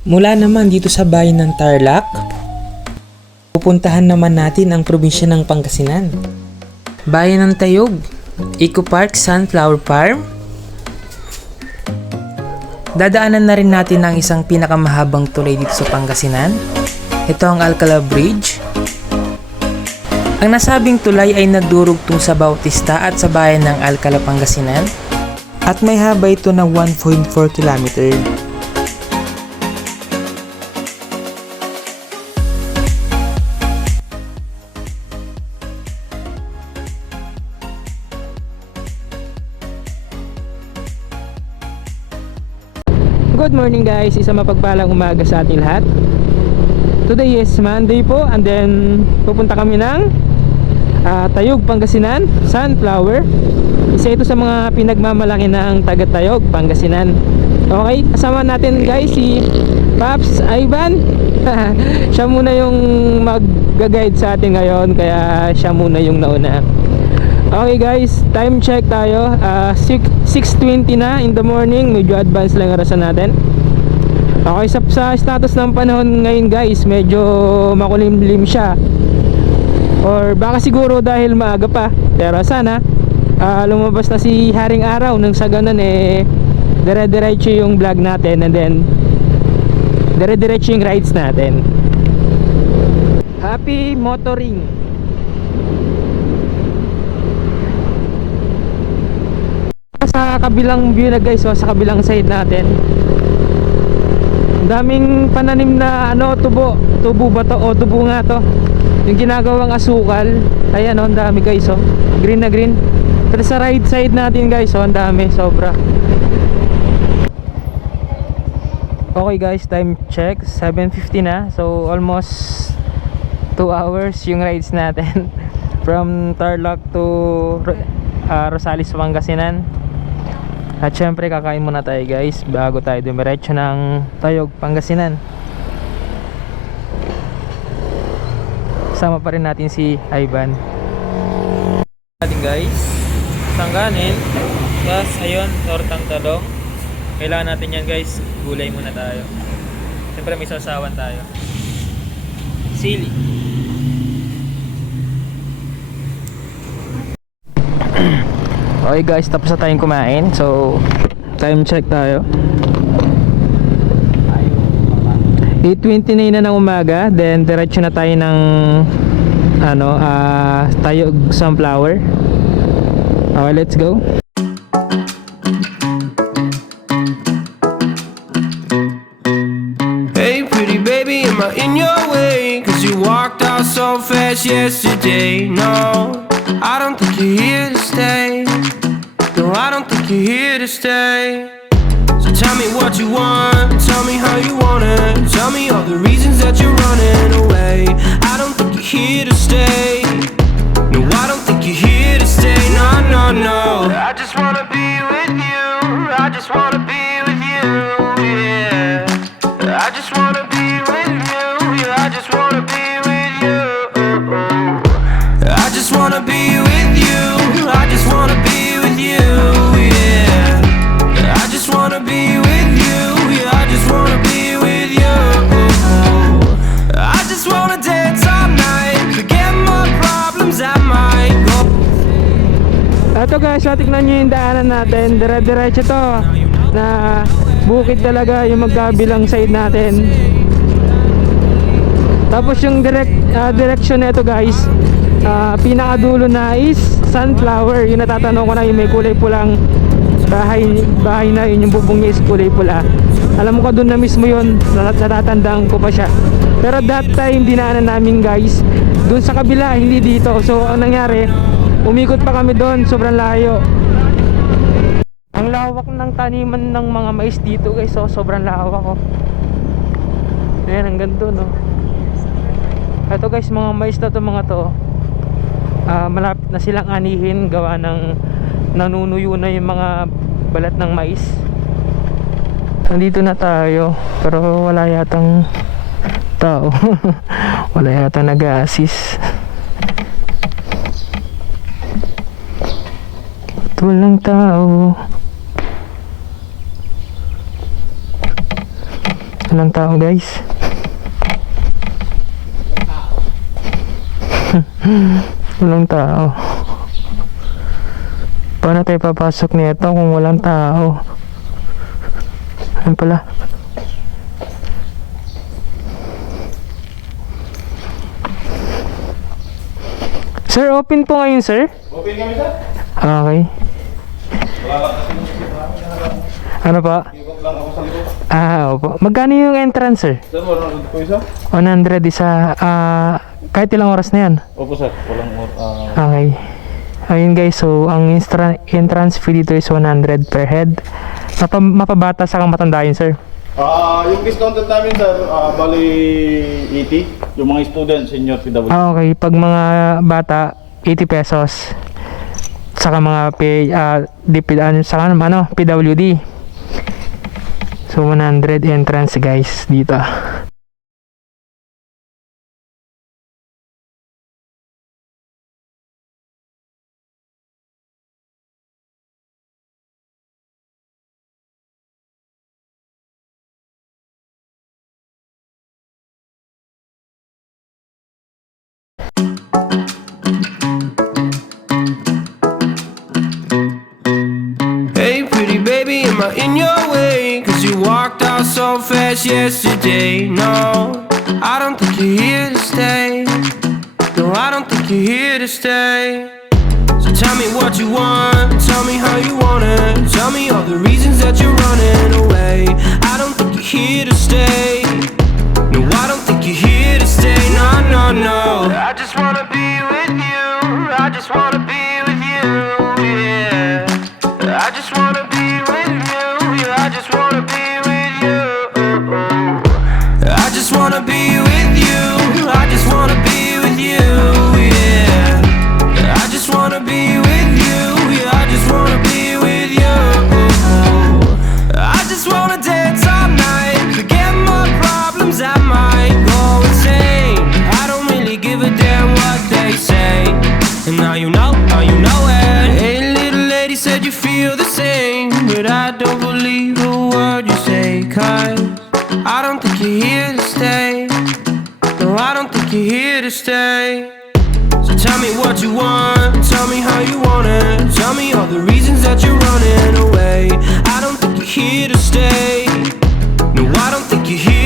Mula naman dito sa bayan ng Tarlac, pupuntahan naman natin ang probinsya ng Pangasinan. Bayan ng Tayug, Eco Park, Sunflower Farm. Dadaanan na rin natin ang isang pinakamahabang tulay dito sa Pangasinan. Ito ang Alcala Bridge. Ang nasabing tulay ay nagdurugtong sa Bautista at sa bayan ng Alcala Pangasinan at may haba ito na 1.4 km. Good morning guys, isang mapagpalang umaga sa ating lahat. Today is Monday po, and then pupunta kami ng Tayug Pangasinan, Sunflower. Isa ito sa mga pinagmamalaki ng taga Tayug Pangasinan. Okay, kasama natin guys si Paps Ivan. Siya muna yung mag-guide sa atin ngayon, kaya siya muna yung nauna. Okay guys, time check tayo. 6:20 na in the morning. Medyo advance lang orasan natin. Okay, sa status ng panahon ngayon guys, medyo makulimlim siya. Or baka siguro dahil maaga pa. Pero sana lumabas na si Haring Araw nang sa ganun dire-diretso yung vlog natin, and then dire-diretso yung rides natin. Happy motoring! Sa kabilang view na guys, sa kabilang side natin, daming pananim na tubo ba to o tubo nga to, yung ginagawang asukal. Ayan ang dami guys, green na green. Pero sa right side natin guys, ang dami, sobra. Okay guys, time check 7:50 na, so almost 2 hours yung rides natin from Tarlac to Rosales, Pangasinan. At syempre kakain muna tayo guys bago tayo dumiretso ng Tayug Pangasinan. Sama pa rin natin si Ivan. Natin guys, sangganin. Tapos ayun, tortang talong. Kailangan natin yan guys. Gulay muna tayo. Syempre may sasawan tayo. Sili. Okay guys, tapos na tayong kumain. So time check tayo, 8:29 na ng umaga. Then diretso na tayo ng Tayug Sunflower. Okay, let's go. Hey pretty baby, am I in your way? Cause you walked out so fast yesterday. No, I don't think you're here to stay. No, I don't think you're here to stay. So tell me what you want, tell me how you want it. Tell me all the reasons that you're running away. I don't think you're here to stay. No, I don't think you're here to stay. No, no, no. I just wanna be with you. I just wanna be with you, yeah. I just wanna be with you. Yeah, I just wanna be with you. I just wanna be with you. I just wanna be with you, yeah. I just wanna be with you. Yeah, I just wanna be with you. I just wanna dance all night, forget my problems, I might go. Ito guys, tignan nyo yung daanan natin. Dire-diretso to, na bukid talaga yung magkabilang side natin. Tapos yung direction nito guys, pinakadulo na is Sunflower. Yung natatanong ko na, yung may kulay pulang bahay na yun, yung bubong niya is kulay pula. Alam mo ka, doon na mismo yun, natatandaan ko pa siya. Pero that time dinaanan namin guys doon sa kabila, hindi dito. So ang nangyari, umikot pa kami doon, sobrang layo. Ang lawak ng taniman ng mga mais dito guys, sobrang lawak. Ayan, hanggang doon. Ito guys, mga mais na to, mga to, malapit na silang anihin, gawa ng nanunuyo na yung mga balat ng mais. Nandito na tayo, pero wala yatang tao. Wala yatang nag-a-assist. Walang tao. Walang tao guys. Walang tao. Paano tayo papasok nito kung walang tao? Ayun pala. Sir, open po ngayon, sir? Open kami, sir. Okay. Wala lang kasi Ano pa? ikot lang ako sa likod. Opo. Magkano yung entrance, sir? Sir, walang po isa? 100 isa. Kahit ilang oras na yan? Opo, sir. Walang Okay. Ayun guys, so ang entrance fee dito is 100 per head. Mapabata sa kang matanda yun, sir. yung discounted namin, sir, bali 80. Yung mga student, senior, PW. Okay. Pag mga bata, 80 pesos. Saka mga PWD. So 100 entrance guys dito. Hey, pretty baby, am I in your way? Cause you walked out so fast yesterday. No, I don't think you're here to stay. No, I don't think you're here to stay. So tell me what you want, tell me how you want it. Tell me all the reasons that you're running away. I don't think you're here to stay. No, I don't think you're here to stay. No, no, no. I just wanna be with you. I just wanna be with you, yeah. I just wanna be with you. Yeah, I just wanna be with you. I just wanna be with you. I just wanna be with you, yeah. I just wanna be with you. Yeah, I just wanna be with you. I just wanna dance all night, forget my problems, I might go insane. I don't really give a damn what they say. And now you know it. Hey, little lady, said you feel the same, but I don't believe a word you say. Cause I don't think you're here to stay. No, I don't think you're here to stay. So tell me what you want, tell me how you want it. Tell me all the reasons that you're running away. I don't think you're here to stay. No, I don't think you're here